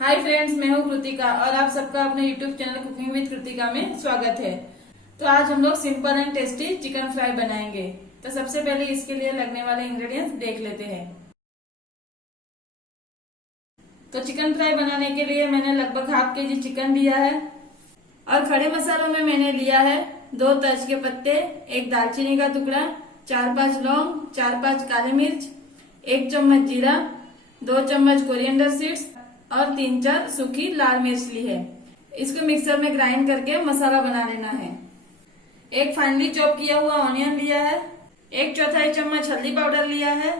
Hi friends, मैं हूँ कृतिका और आप सबका अपने YouTube channel cooking with Kritika में स्वागत है। तो आज हम लोग simple and tasty chicken fry बनाएंगे। तो सबसे पहले इसके लिए लगने वाले इंग्रेडिएंट्स देख लेते हैं। तो चिकन फ्राई बनाने के लिए मैंने लगभग हाफ केजी चिकन लिया है और खड़े मसालों में मैंने लिया है 2 तेज के पत्ते, 1 दालचीनी का टुकड़ा, 4-5 लौंग, 4-5 काली मिर्च, 1 चम्मच जीरा, 2 चम्मच कोरिएंडर सीड्स और 3-4 सूखी लाल मिर्च ली है। इसको मिक्सर में ग्राइंड करके मसाला बना लेना है। 1 फाइनली चॉप किया हुआ ऑनियन लिया है, 1/4 चम्मच हल्दी पाउडर लिया है,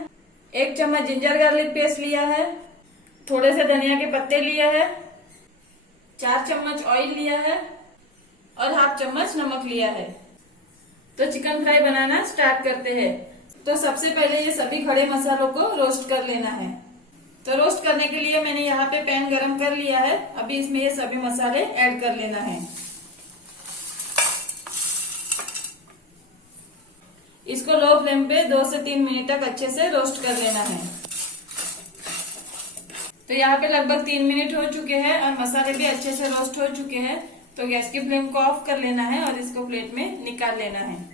1 चम्मच जिंजर गार्लिक पेस्ट लिया है, थोड़े से धनिया के पत्ते लिए है, 4 चम्मच ऑयल लिया है और हाफ चम्मच नमक लिया है। तो चिकन फ्राई बनाना स्टार्ट करते हैं। तो सबसे पहले ये सभी खड़े मसालों को रोस्ट कर लेना है। तो रोस्ट करने के लिए मैंने यहाँ पे पैन गरम कर लिया है। अभी इसमें ये सभी मसाले ऐड कर लेना है। इसको लो फ्लेम पे 2 से 3 मिनट तक अच्छे से रोस्ट कर लेना है। तो यहाँ पे लगभग 3 मिनट हो चुके हैं और मसाले भी अच्छे से रोस्ट हो चुके हैं। तो गैस की फ्लेम को ऑफ कर लेना है और इसको प्लेट में निकाल लेना है।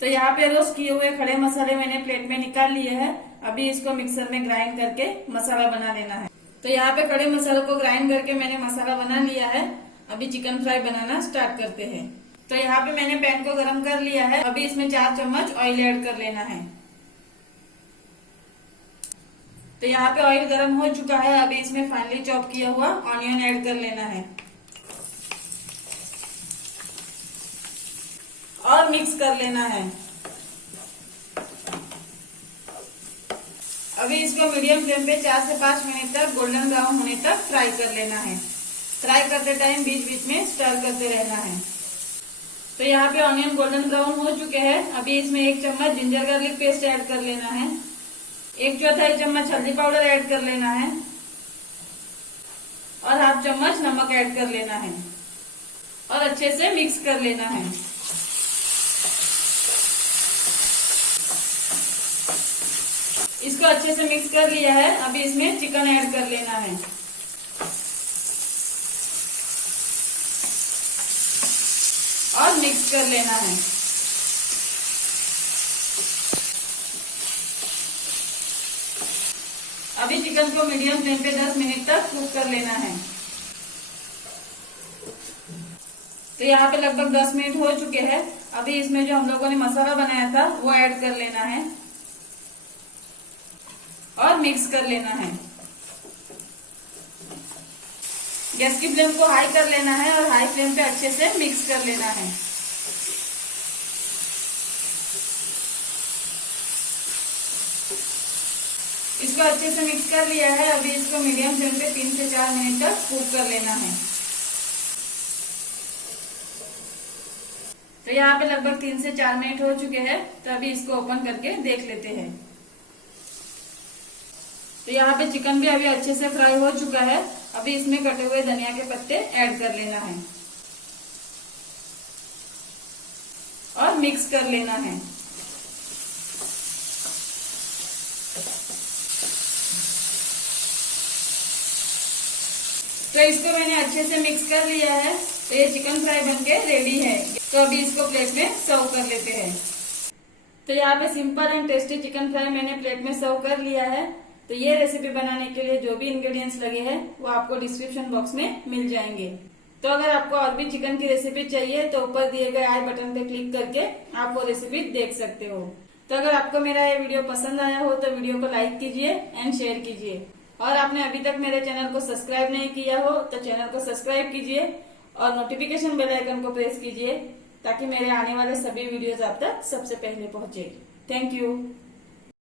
तो यहाँ पे रोस्ट किए हुए खड़े मसाले मैंने प्लेट में निकाल लिए हैं। अभी इसको मिक्सर में ग्राइंड करके मसाला बना लेना है। तो यहाँ पे खड़े मसालों को ग्राइंड करके मैंने मसाला बना लिया है। अभी चिकन फ्राई बनाना स्टार्ट करते हैं। तो यहाँ पे मैंने पैन को गरम कर लिया है। अभी इसमें 4 चम्मच ऑयल ऐड कर लेना है। तो यहाँ पे ऑयल गरम हो चुका है। अभी इसमें फाइनली चॉप किया हुआ ऑनियन ऐड कर लेना है और मिक्स कर लेना है। अभी इसको मीडियम फ्लेम पे 4 से 5 मिनट तक गोल्डन ब्राउन होने तक फ्राई कर लेना है। फ्राई करते टाइम बीच बीच में स्टर करते रहना है। तो यहाँ पे ऑनियन गोल्डन ब्राउन हो चुके हैं। अभी इसमें 1 चम्मच जिंजर गार्लिक पेस्ट ऐड कर लेना है, 1/4 चम्मच हल्दी पाउडर ऐड कर लेना है और हाफ चम्मच नमक ऐड कर लेना है और अच्छे से मिक्स कर लेना है। इसको अच्छे से मिक्स कर लिया है। अभी इसमें चिकन ऐड कर लेना है और मिक्स कर लेना है। अभी चिकन को मीडियम फ्लेम पे 10 मिनट तक कुक कर लेना है। तो यहाँ पे लगभग 10 मिनट हो चुके हैं। अभी इसमें जो हम लोगों ने मसाला बनाया था वो ऐड कर लेना है और मिक्स कर लेना है। गैस की फ्लेम को हाई कर लेना है और हाई फ्लेम पे अच्छे से मिक्स कर लेना है। इसको अच्छे से मिक्स कर लिया है। अभी इसको मीडियम फ्लेम पे 3 से 4 मिनट तक कुक कर लेना है। तो यहाँ पे लगभग 3 से 4 मिनट हो चुके हैं। तो अभी इसको ओपन करके देख लेते हैं। तो यहाँ पे चिकन भी अभी अच्छे से फ्राई हो चुका है। अभी इसमें कटे हुए धनिया के पत्ते ऐड कर लेना है और मिक्स कर लेना है। तो इसको मैंने अच्छे से मिक्स कर लिया है। तो ये चिकन फ्राई बनके रेडी है। तो अभी इसको प्लेट में सर्व कर लेते हैं। तो यहाँ पे simple and tasty chicken fry मैंने प्लेट में सर्व कर लिया है। तो ये रेसिपी बनाने के लिए जो भी इंग्रेडिएंट्स लगे हैं वो आपको डिस्क्रिप्शन बॉक्स में मिल जाएंगे। तो अगर आपको और भी चिकन की रेसिपी चाहिए तो ऊपर दिए गए आई बटन पे क्लिक करके आप वो रेसिपी देख सकते हो। तो अगर आपको मेरा ये वीडियो पसंद आया हो तो वीडियो को लाइक कीजिए एंड शेयर कीजिए। और आपने अभी तक मेरे चैनल को सब्सक्राइब नहीं किया हो तो चैनल को सब्सक्राइब कीजिए और नोटिफिकेशन बेल आइकन को प्रेस कीजिए ताकि मेरे आने वाले सभी वीडियोज आप तक सबसे पहले पहुंचे। Thank you.